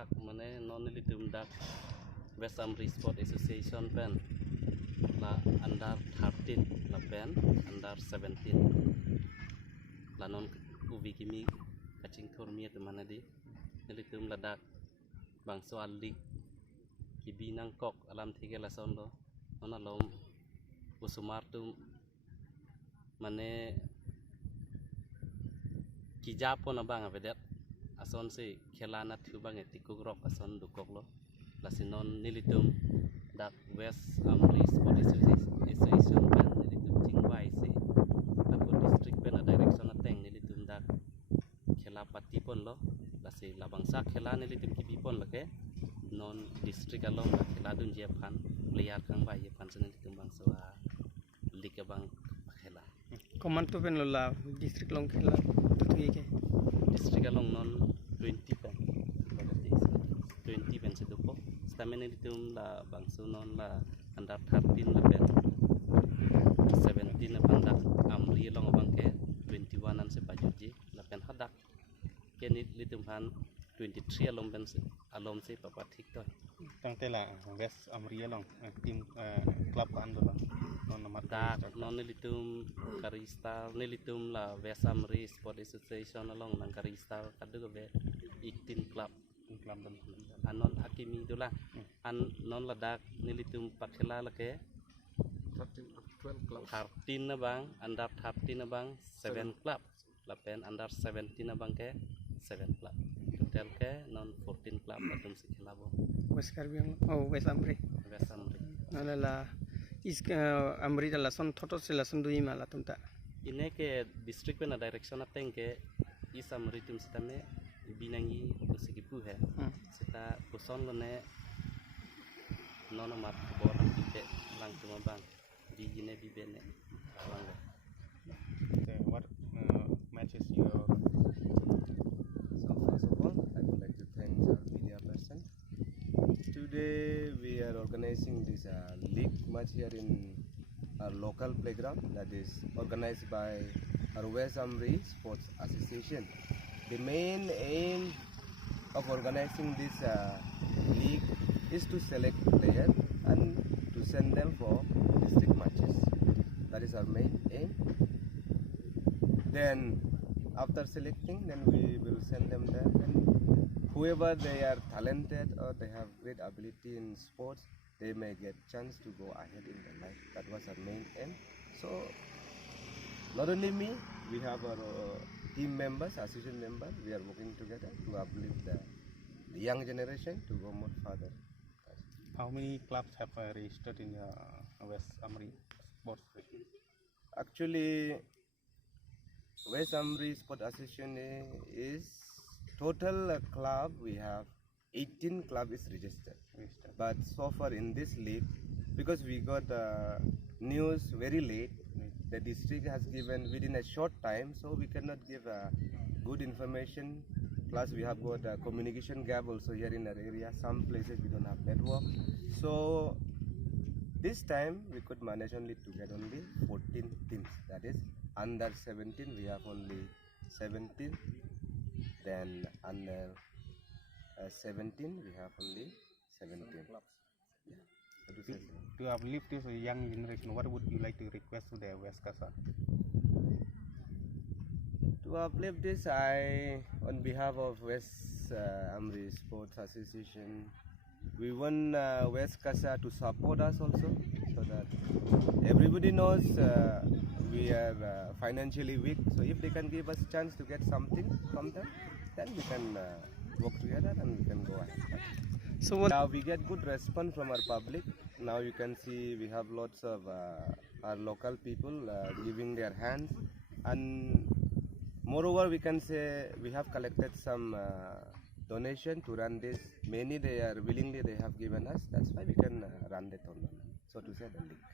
thak mane non nilitum dak West Amri Sports Association pen la under 13 la pen under 17 la non uvi kimi kacing tormia temana di nilitum la dak bang soal lig kibi nang kok alam thige la sondo non alom usumar tum mane kijapon abang avedet ason se khelana thu bang etikuk rok ason dukok lo lasinon nilitum dak West Amri Sports Association pen nilitum chingwai se akut district pen a direction ateng nilitum dak khela pati pon lo lasi labangsa khela nilitum kibi pon lake non district along khela dun je phan player khang bai je phan se nilitum bang sawa liga bang khela command to pen la district long khela tu ke district along non 20 pen 20 pen se duko stamina nilitum la bangsu non la under 13 la pen 17 na bang dak amri long bang ke 21 an se bajuji la pen hadak ke nilitum phan 23 alom se papa thik to tang tela West Amri long team club kan do non namar dak non nilitum karista nilitum la West Amri Sports Association along nang karista kadu be 18 club dan anon hakimi dola an non la dak nilitum pakhela lake 12 clubs 13 na bang under 13 na bang 7 club la pen under 17 na bang ke 7 club total ke non 14 club atum se khilabo West Caribbean oh West Amri West Amri nala la is Amri la son thoto se la son dui mala tumta ine ke district pe na direction ateng ke is Amri tum sitame binangi usikipu hai sita kuson lone non mat bor ke lang tuma bang di jine bi bene awang what matches your So first of all, I would like to thank our media person. Today we are organizing this league match here in our local playground that is organized by our West Amri Sports Association. The main aim of organizing this league is to select players and to send them for district matches. That is our main aim. Then after selecting, then we will send them there, and whoever they are talented or they have great ability in sports, they may get chance to go ahead in their life. That was our main aim. So not only me, we have our team members, association members, we are working together to uplift the young generation to go more further. how many clubs have registered in West Amri Sports? Actually, West Amri Sports Association is total club. We have 18 club is registered. But so far in this league, because we got news very late, the district has given within a short time, so we cannot give good information. Plus we have got a communication gap also here in our area. Some places we don't have network. So this time we could manage only to get only 14 teams. That is under 17 we have only 17. Then under 17 we have only 17 clubs. Yeah. To uplift this young generation, what would you like to request to the West Casa? To uplift this, on behalf of West Amri Sports Association, we want West Casa to support us also, so that everybody knows we are financially weak. So if they can give us chance to get something from them, then we can work together and we can go ahead. so what Now we get good response from our public. Now you can see we have lots of our local people giving their hands, and moreover we can say we have collected some donation to run this. Many they are willingly they have given us. That's why we can run the tournament. So to say the league.